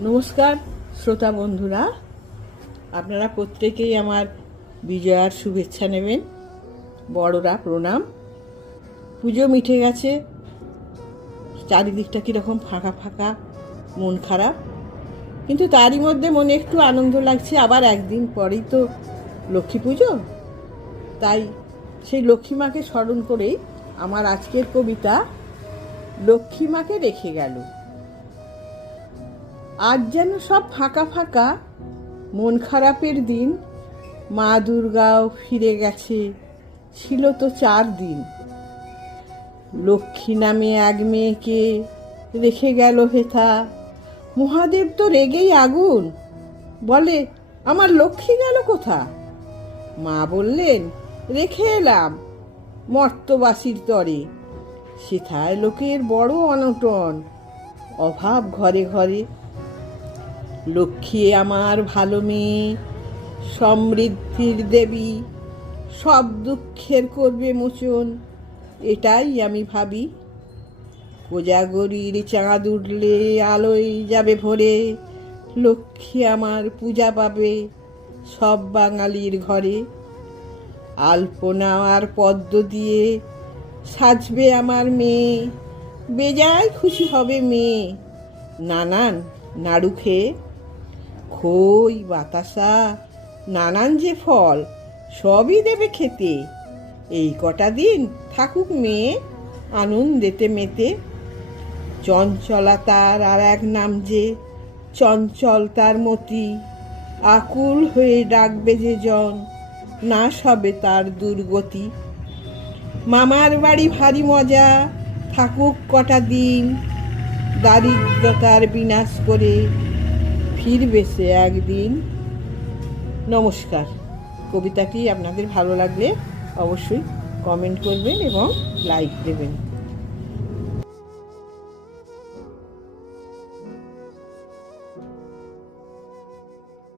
নমস্কার শ্রোতা বন্ধুরা, আপনারা প্রত্যেকেই আমার বিজয়ার শুভেচ্ছা নেবেন। বড়রা প্রণাম। পুজো মিটে গেছে, চারিদিকটা কীরকম ফাঁকা ফাঁকা, মন খারাপ, কিন্তু তারই মধ্যে মনে একটু আনন্দ লাগছে। আবার একদিন পরেই তো লক্ষ্মী পুজো, তাই সেই লক্ষ্মী মাকে স্মরণ করেই আমার আজকের কবিতা লক্ষ্মী মাকে রেখে গেল। আজ যেন সব ফাঁকা ফাঁকা, মন খারাপের দিন। মা দুর্গাও ফিরে গেছে, ছিল তো 4 দিন। লক্ষ্মী নামে এক মেয়েকে রেখে গেল হেথা। মহাদেব তো রেগেই আগুন, বলে আমার লক্ষ্মী গেল কোথা। মা বললেন রেখে এলাম মর্তবাসীর তরে। সেথায় লোকের বড় অনটন, অভাব ঘরে ঘরে। লক্ষ্মী আমার ভালো মেয়ে, সমৃদ্ধির দেবী, সব দুঃখের করবে মোচন, এটাই আমি ভাবি। কোজাগরীর চাঁদ উঠলে আলোয় যাবে ভরে, লক্ষ্মী আমার পূজা পাবে সব বাঙালির ঘরে। আলপনা আর পদ্ম দিয়ে সাজবে আমার মেয়ে, বেজায় খুশি হবে মেয়ে নানান নাড়ু খেয়ে। খই বাতাসা নানান যে ফল, সবই দেবে খেতে। এই কটা দিন থাকুক মেয়ে আনন্দেতে মেতে। চঞ্চলা তার আর এক নাম যে, চঞ্চল তার মতি। আকুল হয়ে ডাকবে যে জন, না সবে তার দুর্গতি। মামার বাড়ি ভারী মজা, থাকুক কটা দিন। দারিদ্রতার বিনাশ করে ফিরবে সে একদিন। নমস্কার। কবিতাটি আপনাদের ভালো লাগলে অবশ্যই কমেন্ট করবেন এবং লাইক দেবেন।